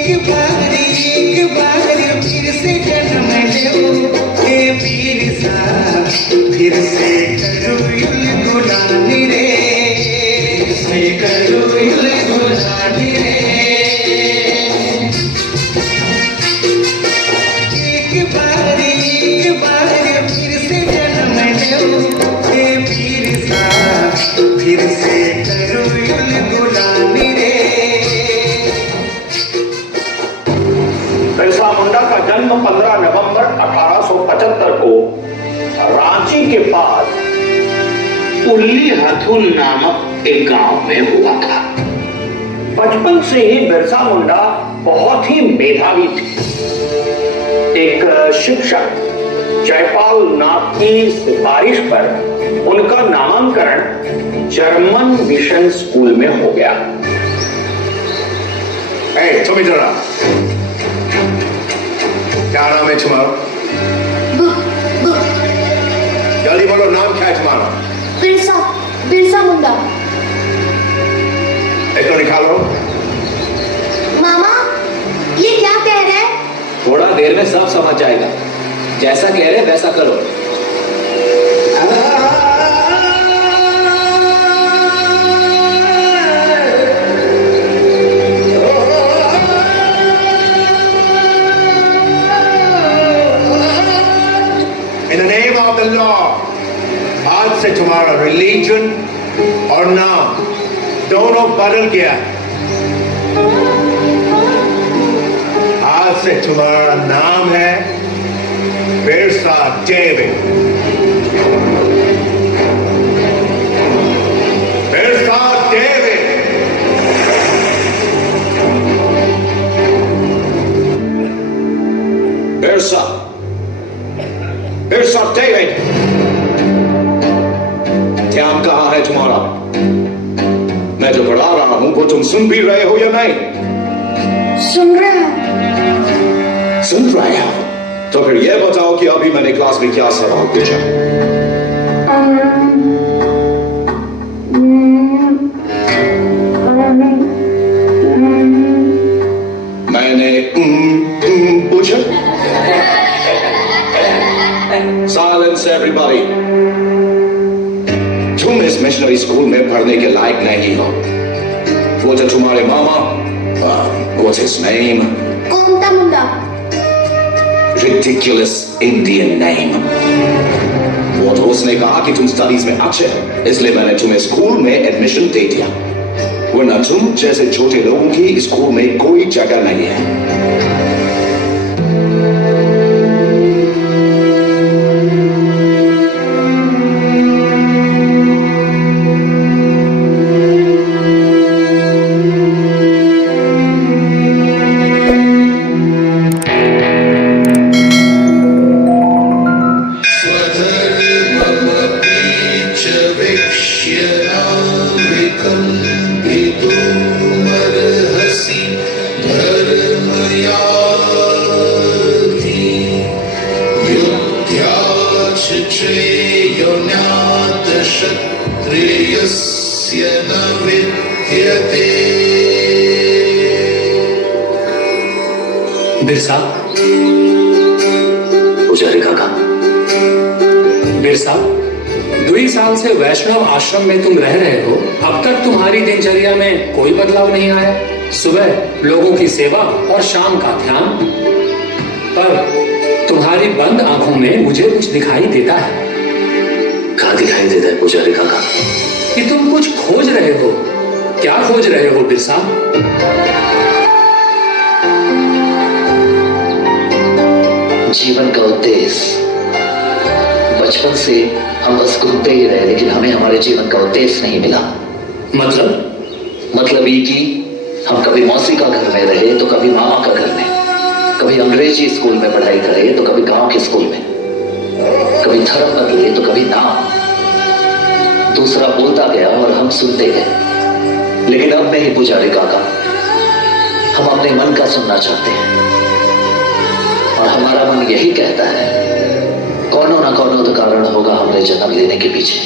एक बार फिर से जन्म लो ए पीर सा, फिर से करो गुलामी रे, फिर से करो गुलामी रे। एक बार फिर से जन्म लो ए पीर सा, फिर से करो गुलामी रे। बिरसा मुंडा का जन्म 15 नवंबर 1875 को रांची के पास उल्ली हथुन नामक एक गांव में हुआ था। बचपन से ही बिरसा मुंडा बहुत ही मेधावी थे। एक शिक्षक जयपाल नाथ की सिफारिश पर उनका नामांकन जर्मन मिशन स्कूल में हो गया। तुम्हारा क्या नाम है तुम्हारा? जल्दी बोलो, नाम क्या है तुम्हारा? बिरसा मुंडा। इसको निकालो। मामा, ये क्या कह रहे हैं? थोड़ा देर में सब समझ जाएगा। जैसा कह रहे वैसा करो। In the name of the law, आज से तुम्हारा रिलीजन और नाम दोनों बदल गया। आज से तुम्हारा नाम है Birsa David. Birsa David. Birsa David. ध्यान कहाँ है तुम्हारा? मैं जो पढ़ा रहा हूं वो तुम सुन भी रहे हो या नहीं? सुन रहे हो? तो फिर यह बताओ कि अभी मैंने क्लास में क्या सवाल पूछा? मैंने पूछा? Silence everybody. तुम इस मिशनरी स्कूल में पढ़ने के लायक नहीं हो। वो जो तुम्हारे मामा, what's his name? कौन था मुंडा? Ridiculous Indian name. वो तो उसने कहा कि तुम स्टडीज में अच्छे हो, इसलिए मैंने तुम्हें स्कूल में एडमिशन दे दिया। वरना तुम जैसे छोटे लोगों की स्कूल में कोई जगह नहीं है। बिरसा, पुजारी काका। बिरसा, 2 साल से वैष्णव आश्रम में तुम रह रहे हो। अब तक तुम्हारी दिनचर्या में कोई बदलाव नहीं आया। सुबह लोगों की सेवा और शाम का ध्यान। पर तुम्हारी बंद आंखों में मुझे कुछ दिखाई देता है। क्या दिखाई देता है पुजारी काका? कि तुम कुछ खोज रहे हो। क्या खोज रहे हो बिरसा? जीवन का उद्देश्य। बचपन से हम बस घूमते ही रहे, लेकिन हमें हमारे जीवन का उद्देश्य नहीं मिला। मतलब ये कि हम कभी मौसी का घर में रहे तो कभी मामा का घर में, कभी अंग्रेजी स्कूल में पढ़ाई करे तो कभी गांव के स्कूल में, कभी धर्म बदले तो कभी नाम। दूसरा बोलता गया और हम सुनते गए। लेकिन अब नहीं पुजारी काका, हम अपने मन का सुनना चाहते हैं। और हमारा मन यही कहता है, कोनो ना कोनो तो कारण होगा हमने जन्म लेने के पीछे।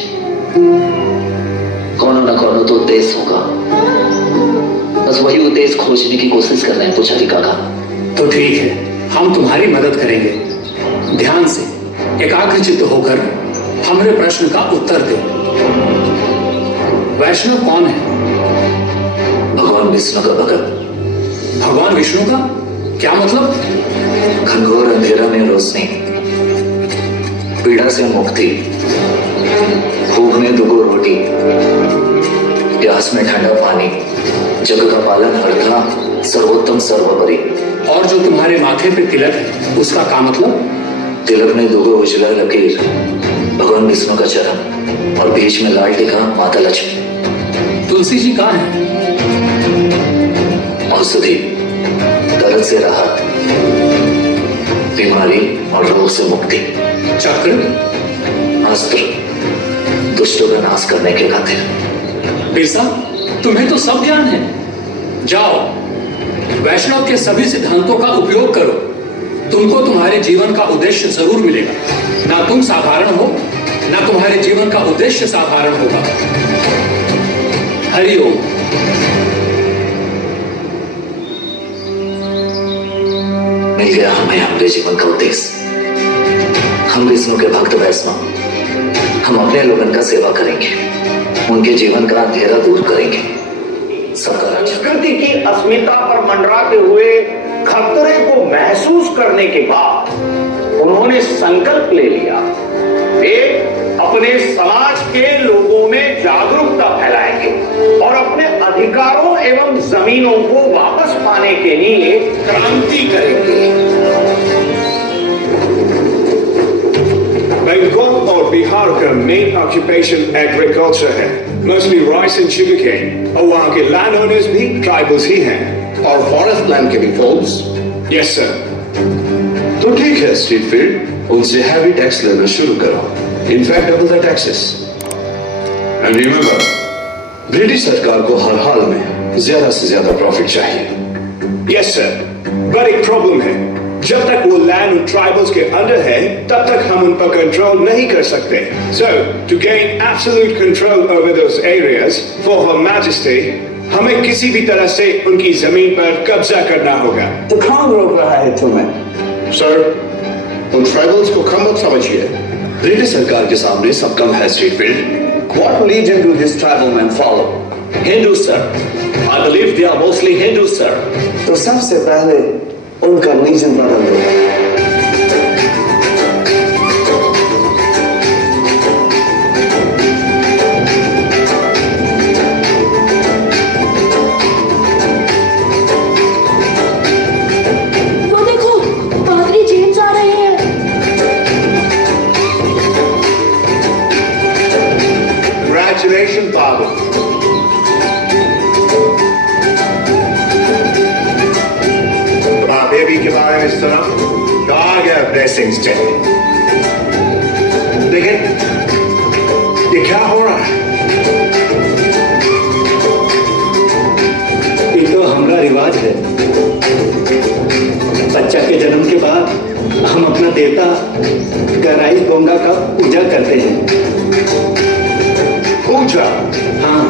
कोनो ना कोनो तो उद्देश्य होगा। बस वही उद्देश्य खोजने की कोशिश कर रहे हैं पुजारी काका। तो ठीक है, हम तुम्हारी मदद करेंगे। ध्यान से एकाग्रचित्त होकर हमारे प्रश्न का उत्तर दो। वैष्णव कौन है? भगवान विष्णु का भगत। भगवान विष्णु का क्या मतलब? घनघोर अंधेरा में रोशनी, पीड़ा से मुक्ति, भूख में दुगो रोटी, प्यास में ठंडा पानी, जग का पालन हरता, सर्वोत्तम सर्वोपरि। और जो तुम्हारे माथे पे तिलक है उसका क्या मतलब? तिलक में दुगो उजला लकीर, भगवान विष्णु का चरण, और बीच में लाल टिका माता लक्ष्मी। तुलसी जी कहाँ है? औषधि, दर्द से राहत, बीमारी और रोग से मुक्ति। चक्र, अस्त्र, दुष्टों का नाश करने के खातिर। बिरसा, तुम्हें तो सब ज्ञान है। जाओ, वैष्णव के सभी सिद्धांतों का उपयोग करो। तुमको तुम्हारे जीवन का उद्देश्य जरूर मिलेगा। ना तुम साधारण हो, ना तुम्हारे जीवन का उद्देश्य साधारण होगा। हरिओम। मिल गया हमें अपने जीवन का उद्देश्य। हम विष्णु के भक्त वैष्णव, हम अपने लोगों का सेवा करेंगे, उनके जीवन का अंधेरा दूर करेंगे, सबका रक्षा। संस्कृति की अस्मिता पर मंडराते हुए खतरे को महसूस करने के बाद उन्होंने संकल्प ले लिया, वे अपने समाज के लोगों में जागरूकता फैलाएंगे और अपने अधिकारों एवं जमीनों को वापस पाने के लिए क्रांति करेंगे। बंगाल और बिहार का मेन ऑक्यूपेशन एग्रीकल्चर है, mostly rice and sugar cane, और वहाँ के लैंड ओनर्स भी ट्राइबल्स ही हैं। और फॉरेस्ट लैंड के भी फॉल्स। Yes sir. तो ठीक है स्ट्रीटफील्ड, उनसे हैवी टैक्स लेना शुरू करो। In fact double the taxes. And remember, British सरकार को हर हाल में ज्यादा से ज्यादा प्रॉफिट चाहिए। यस सर, बट एक प्रॉब्लम है, जब तक वो लैंड ट्राइबल्स के अंडर है तब तक हम उन पर कंट्रोल नहीं कर सकते। So to gain absolute control over those areas for her majesty, हमें किसी भी तरह से उनकी जमीन पर कब्जा करना होगा। तो कौन रोक रहा है तुम्हें? सर, उन ट्राइबल्स को कम मत समझिए। ब्रिटिश सरकार के सामने सब कम है Streatfield. What religion do these tribal men follow? Hindus, sir. I believe they are mostly Hindus, sir. तो सबसे पहले उनका रिलीजन बदल दो। वो देखो, पादरी जेम्स आ रहे हैं। Congratulations, Father. बेबी के बारे में सुना? God your blessings चाहिए। लेकिन ये क्या हो रहा है? ये तो हमारा रिवाज है। बच्चा के जन्म के बाद हम अपना देवता गराई गोंगा का पूजा करते हैं। पूजा? हाँ,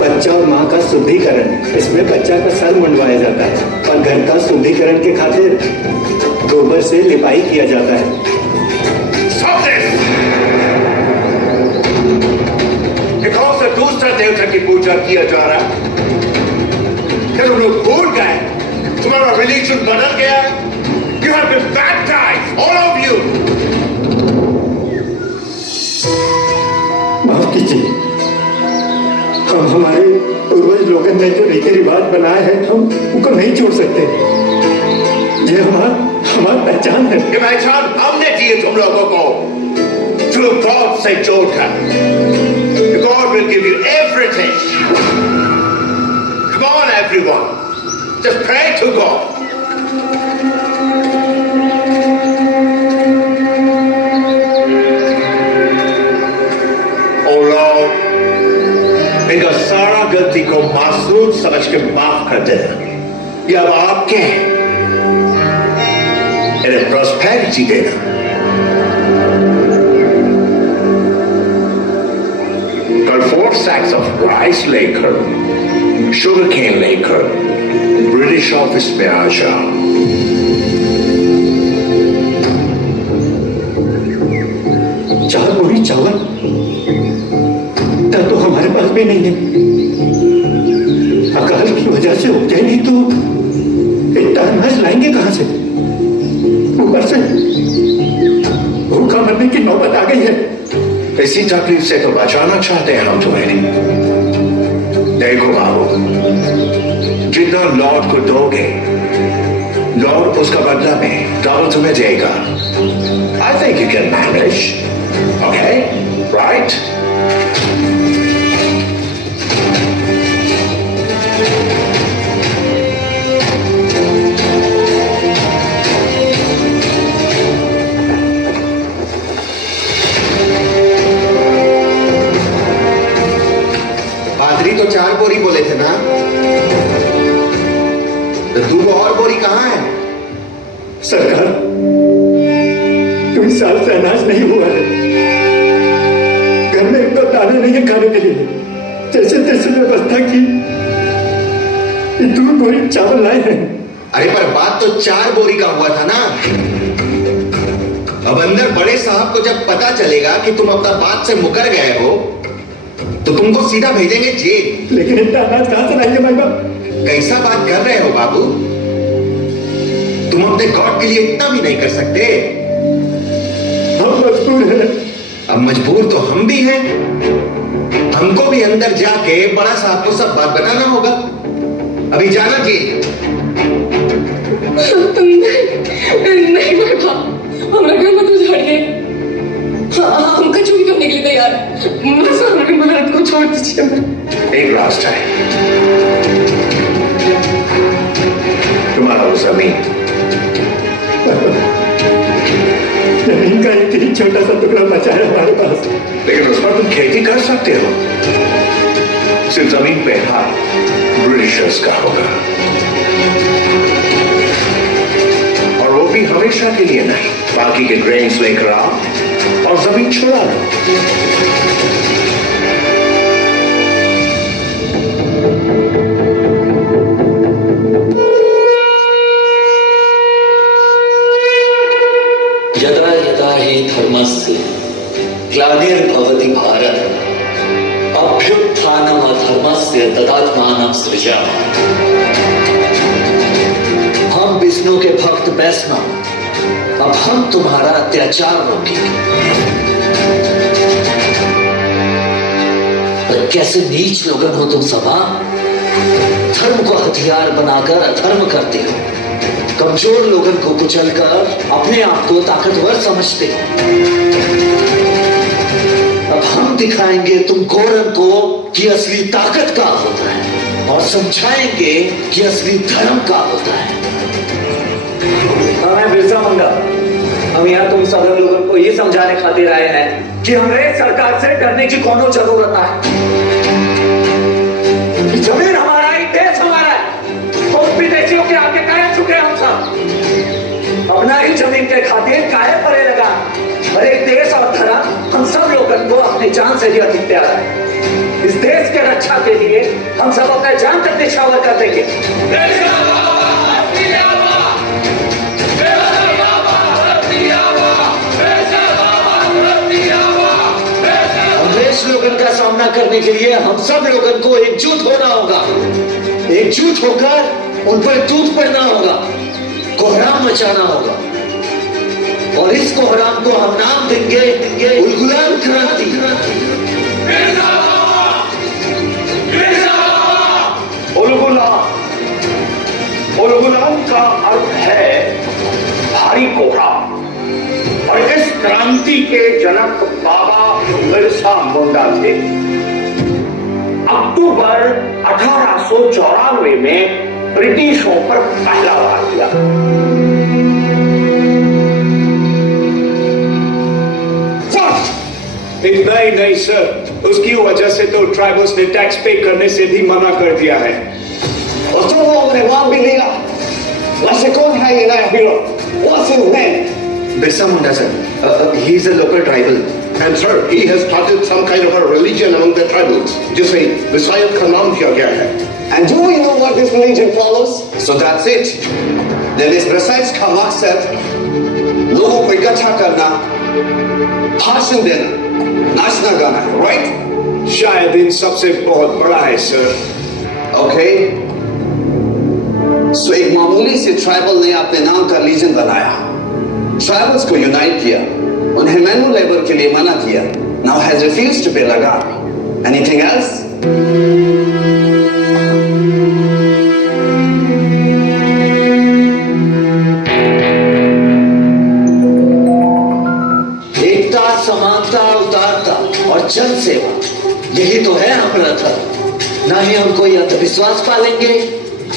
बच्चा और माँ का शुद्धिकरण, इसमें बच्चा का सर मुंडवाया जाता है और घर का शुद्धिकरण के खातिर गोबर से लिपाई किया जाता है। Stop this! कौन सा दूसरा देवता की पूजा किया जा रहा है? क्या तुम लोग भूल गए? तुम्हारा रिलीजन बदल गया? You have been baptized, all of you! माफ कीजिए, हम हमारे पूर्वज लोगों ने जो रीति रिवाज बनाए हैं हम उनको नहीं छोड़ सकते। ये हमारी पहचान है। ये पहचान हमने दी है तुम लोगों को, through God से जोड़कर। God will give you everything. Come on, everyone, just pray to God. Oh Lord, इनका सारा गलती को मासूम समझ के माफ कर देना। ये अब आपके हैं, इन्हें प्रॉस्पेरिटी देना। कल 4 sacks of rice लेकर शुगर केन लेकर ब्रिटिश ऑफिस में आ जाओ। चार बोरी चावल तब तो हमारे पास भी नहीं है। अकाल की वजह से उपजे नहीं तो इतना अनाज लाएंगे कहां से? ऊपर से भूखा मरने की नौबत आ गई है। इसी तकलीफ से तो बचाना चाहते हैं हम तुम्हें। देखो बाबू, जितना लॉर्ड को दोगे, लॉर्ड उसका बदला में डबल तुम्हें देगा। I think you can manage, okay, right? तो 4 बोरी बोले थे ना, तो 2 और बोरी कहां है? सरकार, 2 साल से अनाज नहीं हुआ है। घर में एक तो दाना नहीं है खाने के लिए। जैसे तैसे व्यवस्था की 2 बोरी चावल लाए हैं। अरे पर बात तो 4 बोरी का हुआ था ना। अब अंदर बड़े साहब को जब पता चलेगा कि तुम अपना बात से मुकर गए हो तो तुमको सीधा भेजेंगे जेल। लेकिन इतना अनाज कहां से लाएंगे भाई बाप? कैसा बात कर रहे हो बाबू? तुम अपने गॉड के लिए इतना भी नहीं कर सकते। हम मजबूर हैं। अब मजबूर तो हम भी हैं। हमको भी अंदर जाके बड़ा साहब को सब बात बताना होगा। अभी जाना जेल। नहीं बाबा, हमारा घर मत उजाड़िए। हम कचौड़ी करने के लिए तैयार हैं। बस हमारे भारत को छोड़ दीजिए। एक रास्ता है, तुम्हारा वो जमीन का एक ही छोटा सा टुकड़ा बचा है हमारे पास। लेकिन उस पर तुम खेती कर सकते हो। सिर्फ जमीन पे हाथ ब्रिटिशर्स का होगा, और वो भी हमेशा के लिए नहीं। बाकी के ग्रेन्स लेकर आओ और जमीन छुड़ा लो। यदा यदा हि धर्मस्य ग्लानिर्भवति भारत अभ्युत्थानम् अधर्मस्य तदात्मानं सृजामि। हम विष्णु के भक्त वैष्णव, अब हम तुम्हारा अत्याचार रोकेंगे। पर कैसे नीच लोगन हो तुम सब। धर्म को हथियार बनाकर अधर्म करते हो। कमजोर लोगन को कुचलकर अपने आप को ताकतवर समझते हो। अब हम दिखाएंगे तुम गोरन को कि असली ताकत का होता है, और समझाएंगे कि असली धर्म का होता है। मैं बिरसा मुंडा, हम यहाँ तुम सब लोगों को ये समझाने खातिर आए हैं कि अंग्रेज सरकार से डरने की कोनो जरूरत है। जमीन हमारा ही, देश हमारा है, तो विदेशियों के आगे काहे झुके हम सब? अपना ही जमीन के खातिर काहे परे लगा? और एक देश और धर्म हम सब लोगों को अपनी जान से भी अधिक प्यारा है। इस देश के रक्षा के लिए हम सब अपना जान तक निछावर कर देंगे। अंग्रेज लोगन का सामना करने के लिए हम सब लोगन को एकजुट होना होगा। एकजुट होकर उन पर टूट पड़ना होगा, कोहराम मचाना होगा। और इस कोहराम को हम नाम देंगे उलगुलान क्रांति। उलगुलान का अर्थ है भारी कोहराम, और इस क्रांति के जनक बाबा बिरसा मुंडा थे। अक्टूबर 1894 में ब्रिटिशों पर पहला वार किया। इतना ही नहीं सर, उसकी वजह से तो ट्राइबल्स ने टैक्स पे करने से भी मना कर दिया है। और तुम लोगों ने वहां भी लिया। वैसे कौन है ये नया hero? What's his name? Birsa Munda, sir. He is a local tribal. And sir, he has started some kind of a religion among the tribals, जिसे विसायत का नाम दिया गया है। And do we know what this religion follows? So that's it. Then इस precise का मकसद लोगों को इकट्ठा करना, भाषण देना, नाचना गाना है, right? शायद इन सबसे बहुत बड़ा है सर। Okay. So एक मामूली से ट्राइबल ने अपने नाम का रिलीजन बनाया, ट्राइबल्स को यूनाइट किया, उन्हें मैनुअल लेबर के लिए मना किया, now has refused to pay लगान। Anything else? एकता, समानता, उदारता और जन सेवा, यही तो है हमारा धर्म। ना ही हम कोई अंधविश्वास पालेंगे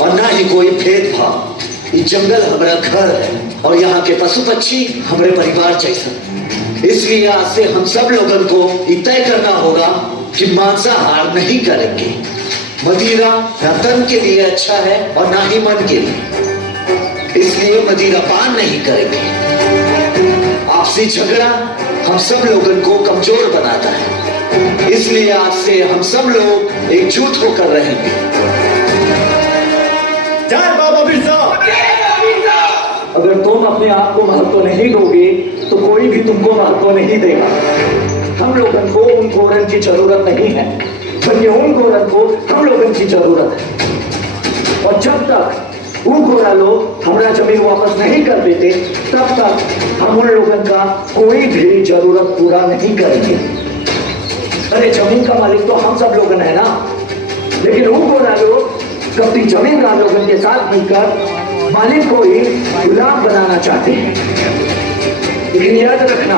और ना ही कोई भेदभाव। ये जंगल हमारा घर है और यहाँ के पशु पक्षी हमारे परिवार जैसा। इसलिए आज से हम सब लोगों को ये तय करना होगा कि मांसाहार नहीं करेंगे। मदिरा ना तन के लिए अच्छा है और ना ही मन के लिए, इसलिए मदिरा पान नहीं करेंगे। आपसी झगड़ा हम सब लोगों को कमजोर बनाता है, इसलिए आज से हम सब लोग एकजुट होकर रहेंगे। जय बाबा बिरसा। अगर तुम अपने आप को महत्व नहीं दोगे तो कोई भी तुमको महत्व नहीं देगा। हम लोगों को उन गोरन की जरूरत नहीं है, बल्कि उन गोरन को हम लोगों की जरूरत है। और जब तक वो गोरा लोग हमारा जमीन वापस नहीं कर देते, तब तक हम उन लोगों का कोई भी जरूरत पूरा नहीं करेंगे। अरे जमीन का मालिक तो हम सब लोग है ना, लेकिन वो गोरा लोग कभी जमीन लोगों के साथ मिलकर मालिक को ही गुलाम बनाना चाहते हैं। लेकिन याद रखना,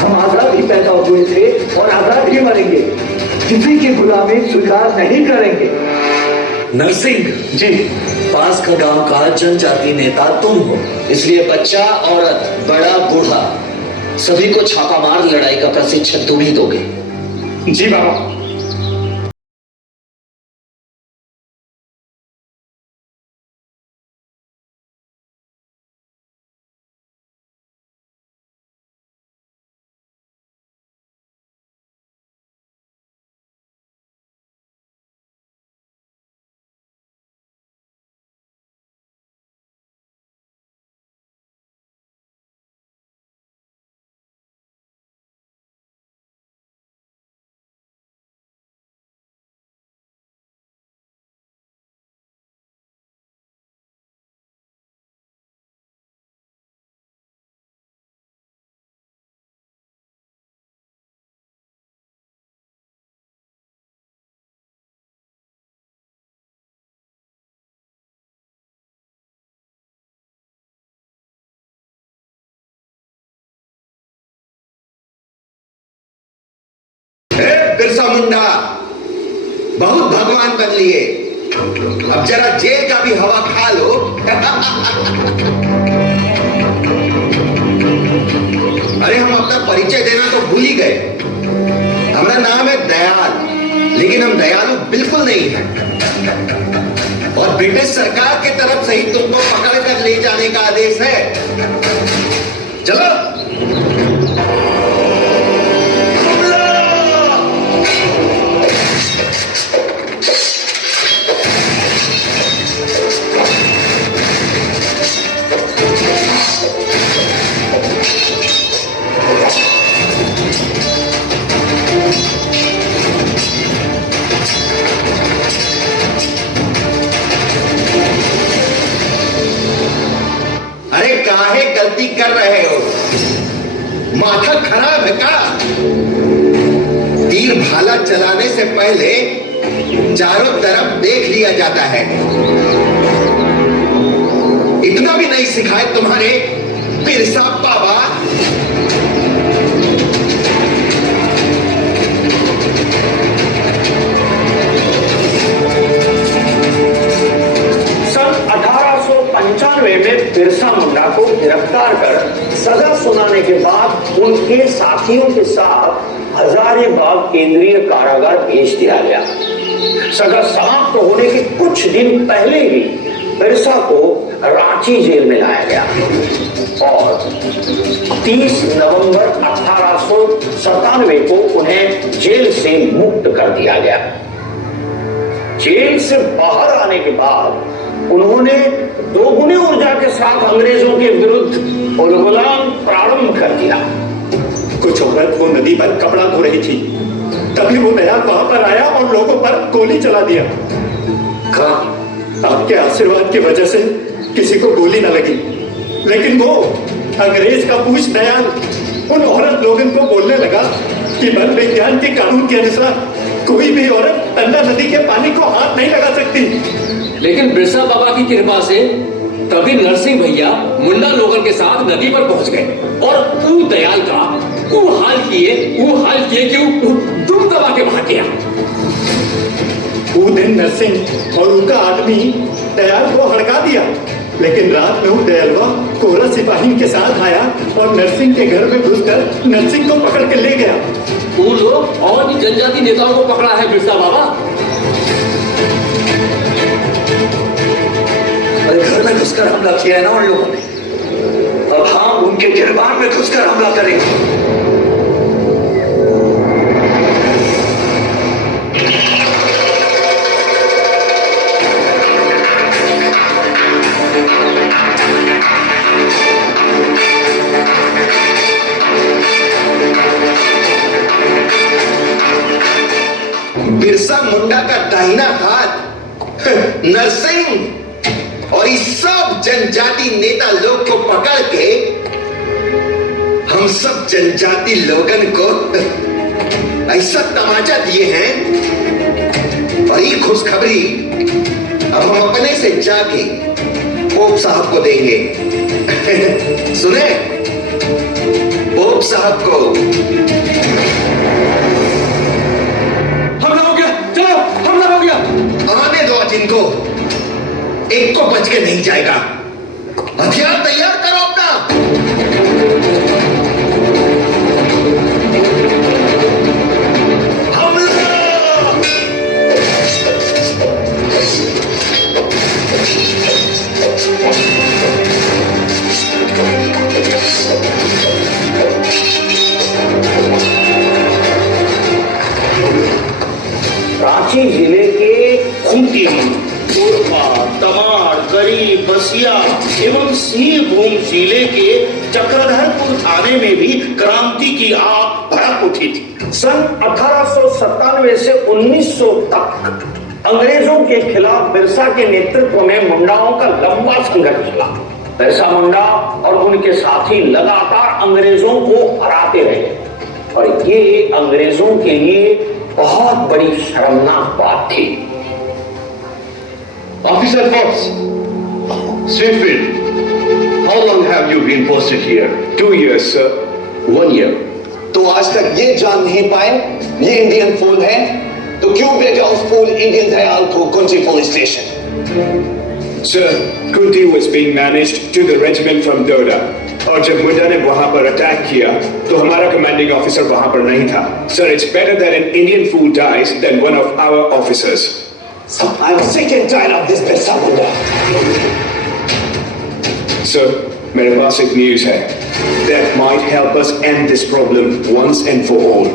हम आजाद ही पैदा हुए थे और आजाद ही मरेंगे, किसी की गुलामी स्वीकार नहीं करेंगे। नरसिंह जी, पास का गांव का जनजाति नेता तुम हो, इसलिए बच्चा, औरत, बड़ा, बूढ़ा सभी को छापामार लड़ाई का प्रशिक्षण तुम ही दोगे। जी बाबा। बिरसा मुंडा, बहुत भगवान बन लिए, अब जरा जेल का भी हवा खा लो। अरे हम अपना परिचय देना तो भूल ही गए। हमारा नाम है दयाल, लेकिन हम दयालु बिल्कुल नहीं हैं। और ब्रिटिश सरकार की तरफ से ही तुमको पकड़ कर ले जाने का आदेश है। चलो। काहे गलती कर रहे हो? माथा खराब है का? तीर भाला चलाने से पहले चारों तरफ देख लिया जाता है। इतना भी नहीं सिखाए तुम्हारे बिरसा बाबा? सन 1895 में बिरसा मुंडा को गिरफ्तार कर सजा सुनाने के बाद उनके साथियों के साथ हजारीबाग केंद्रीय कारागार भेज दिया गया। सजा समाप्त होने के कुछ दिन पहले ही बिरसा को रांची जेल में लाया गया और 30 नवंबर 1897 को उन्हें जेल से मुक्त कर दिया गया। जेल से बाहर आने के बाद उन्होंने दोगुनी ऊर्जा के साथ अंग्रेजों के विरुद्ध उलगुलान प्रारंभ कर दिया। कुछ औरत वो नदी पर कपड़ा धो रही थी, तभी वो दयाल वहां पर आया और लोगों पर गोली चला दिया। आपके आशीर्वाद की वजह से किसी को गोली न लगी, लेकिन वो अंग्रेज का पूछ दयाल उन औरत लोगों को बोलने लगा कि वन विज्ञान के कानून के अनुसार कोई भी औरत तंदा नदी के पानी को हाथ नहीं लगा सकती। लेकिन बिरसा बाबा की कृपा से तभी नरसिंह भैया मुंडा लोगन के साथ नदी पर पहुंच गए और ऊ दयाल का वो हाल किए कि वो दुम दबा के भाग गया। वो दिन नरसिंह और उनका आदमी दयाल को हड़का दिया, लेकिन रात में वो दयालवा कोरा सिपाही के साथ आया और नरसिंह के घर में घुसकर नरसिंह को पकड़ के ले गया। वो लोग और भी जनजाति नेताओं को पकड़ा है बिरसा बाबा। अरे घर में घुसकर हमला किया है ना उन लोगों ने, अब हम उनके गिरबान में घुसकर हमला करेंगे। बिरसा मुंडा का दाहिना हाथ नरसिंह और इस सब जनजाति नेता लोग को पकड़ के हम सब जनजाति लोगन को ऐसा तमाचा दिए हैं। और ये खुशखबरी अब हम अपने से जाके पोप साहब को देंगे। सुने पोप साहब को। आने दो जिनको, एक को बच के नहीं जाएगा। हथियार तैयार करो अपना। रांची जिले के खूंटी, कोरबा, तमाड़, गरी, बसिया एवं सिंहभूम जिले के चक्रधरपुर थाने में भी क्रांति की आग भड़क उठी थी। सन 1897 से 1900 तक अंग्रेजों के खिलाफ बिरसा के नेतृत्व में मुंडाओं का लंबा संघर्ष चला। बिरसा मुंडा और उनके साथी लगातार अंग्रेजों को हराते रहे और ये अंग्रेजों के लिए बहुत बड़ी शर्मनाक बात थी। Officer Fox, Smithfield, how long have you been posted here? 2 years, sir. 1 year। तो आज तक ये जान नहीं पाए ये इंडियन फूल है, तो क्यों भेजा उस फूल इंडियन दयाल को Kunti police station? Sir, Kunti was being managed to the regiment from Doda. और जब मुंडा ने वहां पर अटैक किया तो हमारा कमांडिंग ऑफिसर वहां पर नहीं था। Sir, it's better that an Indian fool dies than one of our officers. I'm sick and tired of this Birsa Munda। Sir, मेरे पास एक न्यूज़ है that might help us end this problem once and for all।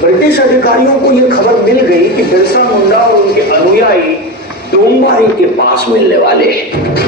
British अधिकारियों को यह खबर मिल गई कि बिरसा मुंडा और उनके अनुयायी डोंबारी के पास मिलने वाले हैं।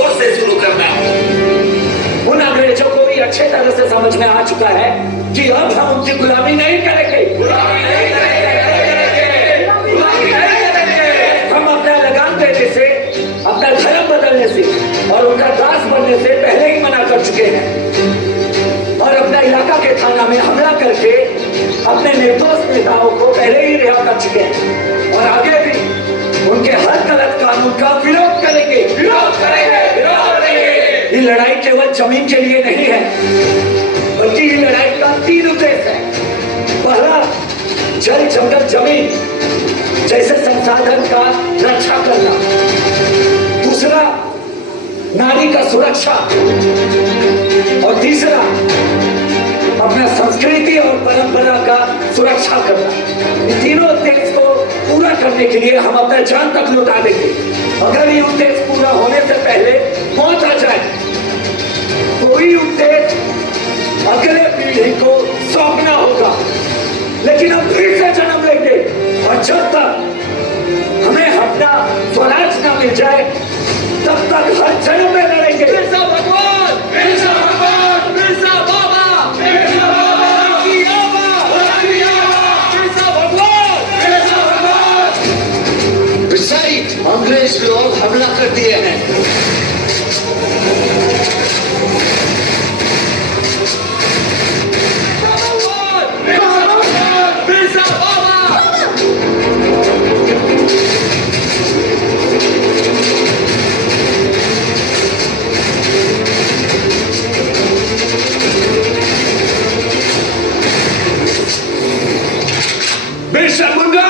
और से शुरू करना है। उन अंग्रेजों को भी अच्छे तरह से समझ में आ चुका है कि अब हम उनकी गुलामी नहीं करेंगे, गुलामी नहीं करेंगे, गुलामी नहीं करेंगे। हम अपना लगान देने से, अपना धर्म बदलने से और उनका दास बनने से पहले ही मना कर चुके हैं और अपना इलाका के थाना में हमला करके अपने निर्दोष नेताओं को पहले ही रिहा कर चुके हैं और आगे भी उनके हर गलत कानून का विरोध करेंगे, विरोध करेंगे, विरोध करेंगे। ये लड़ाई केवल जमीन के लिए नहीं है, बल्कि ये लड़ाई का 3 उद्देश्य है। पहला, जल जंगल जमीन जैसे संसाधन का रक्षा करना। दूसरा, नारी का सुरक्षा। और तीसरा, अपना संस्कृति और परंपरा का सुरक्षा करना। इन तीनों उद्देश्य को पूरा करने के लिए हम अपना जान तक लौटा देंगे। अगर ये उद्देश्य पूरा होने से पहले मौत आ जाए तो ये उद्देश्य अगले पीढ़ी को सौंपना होगा, लेकिन हम फिर से जन्म लेंगे और जब तक हमें अपना स्वराज न मिल जाए तब तक हर जन्म में लड़ेंगे। बिरसा भगवान, बिरसा भगवान, बिरसा बाबा, बिरसा बाबा की आवाज़, बिरसा भगवान, बिरसा भगवान। बिरसाई, अंग्रेज लोग हमला कर दिए हैं। बिरसा बाबा। बिरसा मुंडा,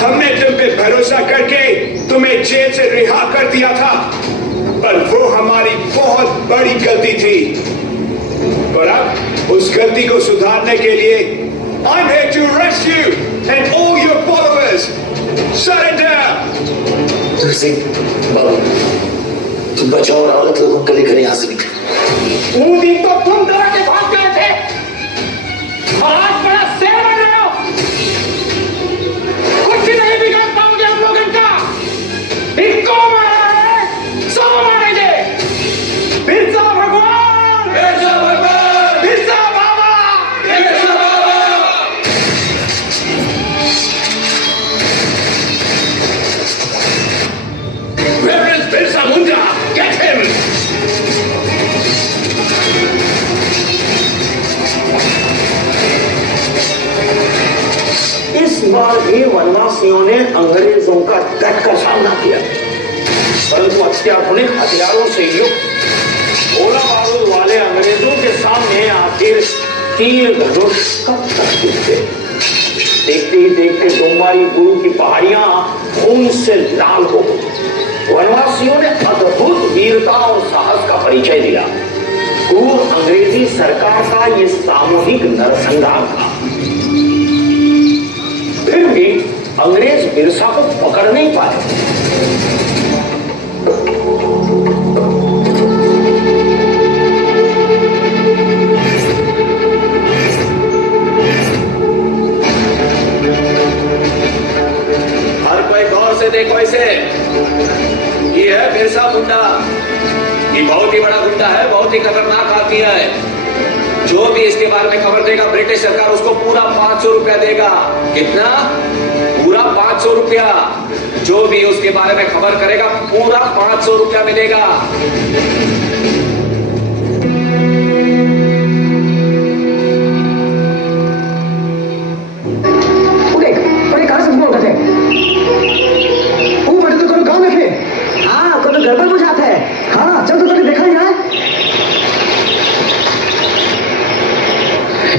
हमने तुम पे भरोसा करके तुम्हें जेल से रिहा कर दिया था, पर वो हमारी बहुत बड़ी गलती थी और अब उस गलती को सुधारने के लिए I'm here to arrest you and all your followers. Surrender. Narasimha बाबू, तुम बचाओ और औरत लोगों को लेकर यहाँ से निकलो। वो दिन तो तुम डरा के भाग गए थे और आज बड़ा शेर बन रहे हो। कुछ नहीं बिगाड़ पाओगे हम लोग इनका। इनको मारा है, सौ मारेंगे। बिरसा भगवान, बिरसा भगवान, बिरसा बाबा, बिरसा बाबा। Where is Birsa Munda? Get him! इस बार भी वनवासियों ने अंग्रेजों का डटकर सामना किया, परंतु अत्याधुनिक हथियारों से युक्त गोला बारूद वाले अंग्रेजों के सामने आखिर तीर धनुष कब तक टिकते। देखते ही देखते डोंबारी गुरु की पहाड़ियां खून से लाल हो गई। वनवासियों ने अद्भुत वीरता और साहस का परिचय दिया। क्रूर अंग्रेजी सरकार का ये सामूहिक नरसंहार था। फिर भी अंग्रेज बिरसा को पकड़ नहीं पाए। हर कोई गौर से देखो इसे। ये है बिरसा मुंडा। ये बहुत ही बड़ा गुंडा है, बहुत ही खतरनाक आदमी है। जो भी इसके बारे में खबर देगा ब्रिटिश सरकार उसको पूरा 500 रुपया देगा। कितना? पूरा 500 रुपया। जो भी उसके बारे में खबर करेगा पूरा 500 रुपया मिलेगा। कहां से बोल रहे थे? तो गांव में थे। हाँ, तो गड़बड़ बुझाते हैं। हाँ, चल तो देखा ही है।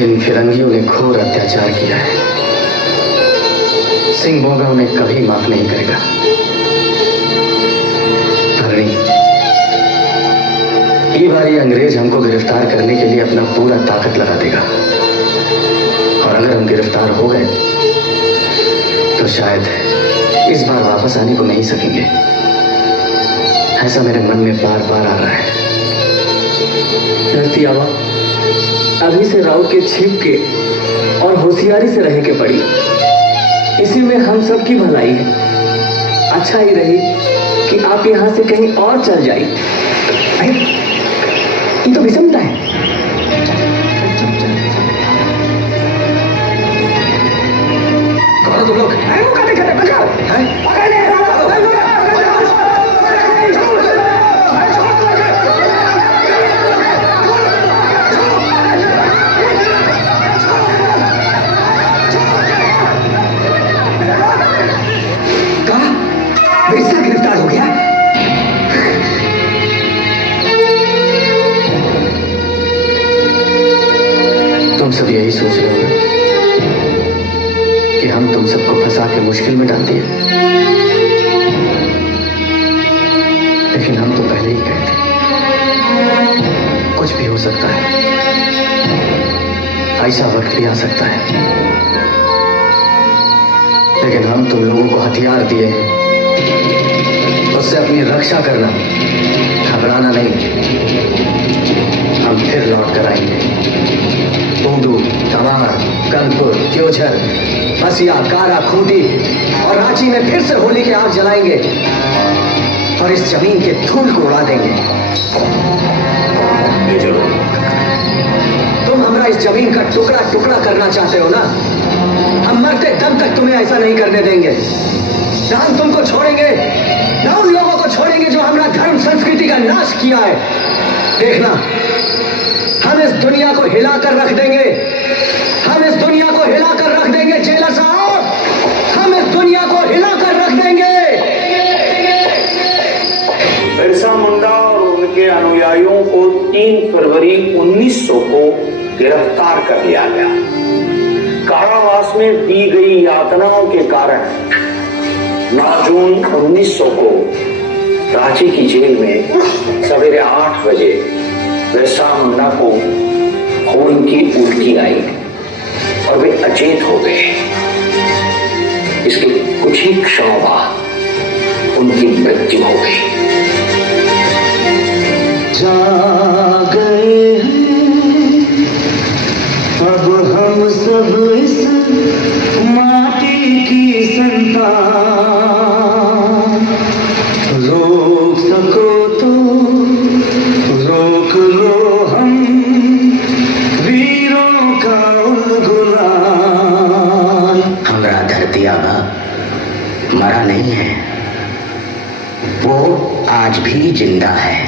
इन फिरंगियों ने घोर अत्याचार किया है। सिंह बोगा उन्हें कभी माफ नहीं करेगा। धरणी, ये बारी अंग्रेज हमको गिरफ्तार करने के लिए अपना पूरा ताकत लगा देगा और अगर हम गिरफ्तार हो गए तो शायद इस बार वापस आने को नहीं सकेंगे। ऐसा मेरे मन में बार बार आ रहा है। धरती आवा, अभी से राव के छिप के और होशियारी से रह के पड़ी। इसी में हम सब की भलाई है। अच्छा ही रही कि आप यहाँ से कहीं और चल जाइए। अरे, ये तो विषमता है। कौन हो तुम लोग? बिरसा गिरफ्तार हो गया। तुम सब यही सोच रहे हो कि हम तुम सबको फंसा के मुश्किल में डाल दिए, लेकिन हम तो पहले ही कहते कुछ भी हो सकता है, ऐसा वक्त भी आ सकता है, लेकिन हम तुम लोगों को हथियार दिए हैं, उससे अपनी रक्षा करना, घबराना नहीं। हम फिर लौट कर आएंगे। बूंदू, तमार, कानपुर, क्योंझर, बसिया, कारा, खूंटी और रांची में फिर से होली के आग जलाएंगे और इस जमीन के धूल को उड़ा देंगे। तुम हमारा इस जमीन का टुकड़ा टुकड़ा करना चाहते हो ना? हम मरते दम तक तुम्हें ऐसा नहीं करने देंगे। ना हम तुमको छोड़ेंगे, ना उन लोगों को छोड़ेंगे जो हमारा धर्म संस्कृति का नाश किया है। देखना, हम इस दुनिया को हिलाकर रख देंगे, हम इस दुनिया को हिलाकर रख देंगे जेलर साहब, हम इस दुनिया को हिलाकर रख देंगे। बिरसा मुंडा और उनके अनुयायियों को 3 फरवरी 1900 को गिरफ्तार कर लिया गया। कारावास में दी गई यातनाओं के कारण 9 जून 1900 को रांची की जेल में सवेरे 8 बजे बिरसा मुंडा को खून की उल्टी आई और वे अचेत हो गए। इसके कुछ ही क्षणों बाद उनकी मृत्यु हो गई। जा गए हैं अब हम सब इस माटी की संतान, रोक सको तो रोक लो हम वीरों का उलगुलान। हमारा धरती आबा मरा नहीं है, वो आज भी जिंदा है।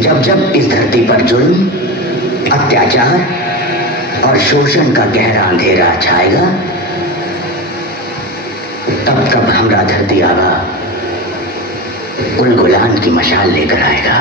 जब जब इस धरती पर जुल्म, अत्याचार और शोषण का गहरा अंधेरा छाएगा, तब तब हमारा धरती आबा उलगुलान की मशाल लेकर आएगा।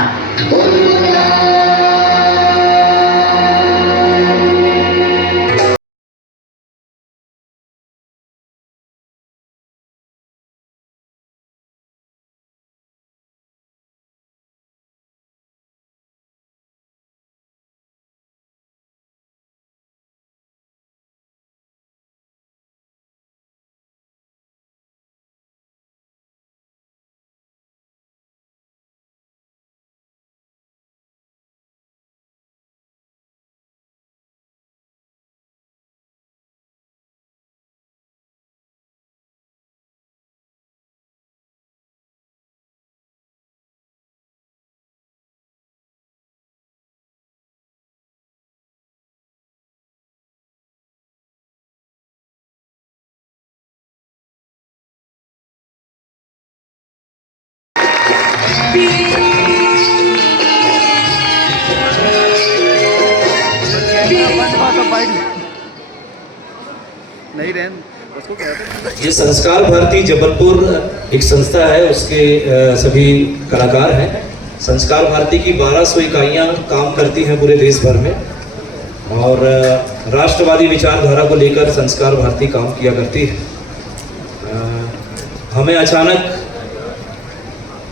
ये संस्कार भारती जबलपुर एक संस्था है, उसके सभी कलाकार हैं। संस्कार भारती की 1200 इकाइयाँ काम करती हैं पूरे देश भर में और राष्ट्रवादी विचारधारा को लेकर संस्कार भारती काम किया करती है। हमें अचानक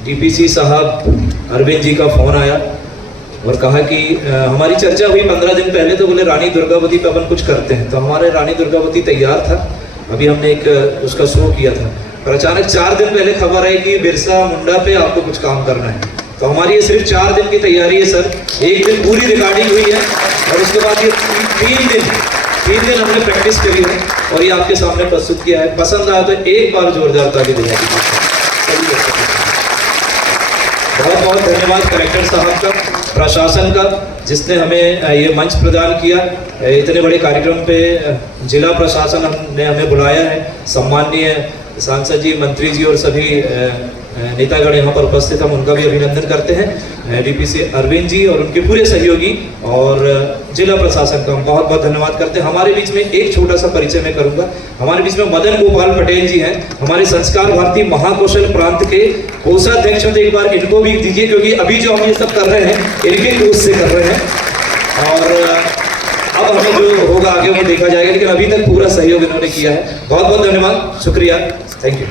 डीपीसी साहब अरविंद जी का फ़ोन आया और कहा कि हमारी चर्चा हुई 15 दिन पहले, तो बोले रानी दुर्गावती पे अपन कुछ करते हैं। तो हमारे रानी दुर्गावती तैयार था, अभी हमने एक उसका शो किया था, और अचानक 4 दिन पहले खबर आई कि बिरसा मुंडा पे आपको कुछ काम करना है। तो हमारी ये सिर्फ 4 दिन की तैयारी है सर, 1 दिन पूरी रिकॉर्डिंग हुई है और उसके बाद ये 3 दिन हमने प्रैक्टिस करी है और ये आपके सामने प्रस्तुत किया है। पसंद आया तो एक बार जोरदार ताली बजा दीजिए। बहुत बहुत धन्यवाद कलेक्टर साहब का, प्रशासन का, जिसने हमें ये मंच प्रदान किया। इतने बड़े कार्यक्रम पे जिला प्रशासन ने हमें बुलाया है। सम्माननीय सांसद जी, मंत्री जी और सभी नेतागण यहाँ पर उपस्थित, हम उनका भी अभिनंदन करते हैं। डीपीसी अरविंद जी और उनके पूरे सहयोगी और जिला प्रशासन का हम बहुत बहुत धन्यवाद करते हैं। हमारे बीच में एक छोटा सा परिचय मैं करूंगा। हमारे बीच में मदन गोपाल पटेल जी हैं, हमारे संस्कार भारती महाकौशल प्रांत के कोषाध्यक्ष। तो एक बार इनको भी दीजिए, क्योंकि अभी जो हम ये सब कर रहे हैं इनके कोष से कर रहे हैं, और अब हमें जो होगा आगे वो देखा जाएगा, लेकिन अभी तक पूरा सहयोग इन्होंने किया है। बहुत बहुत धन्यवाद, शुक्रिया, थैंक यू।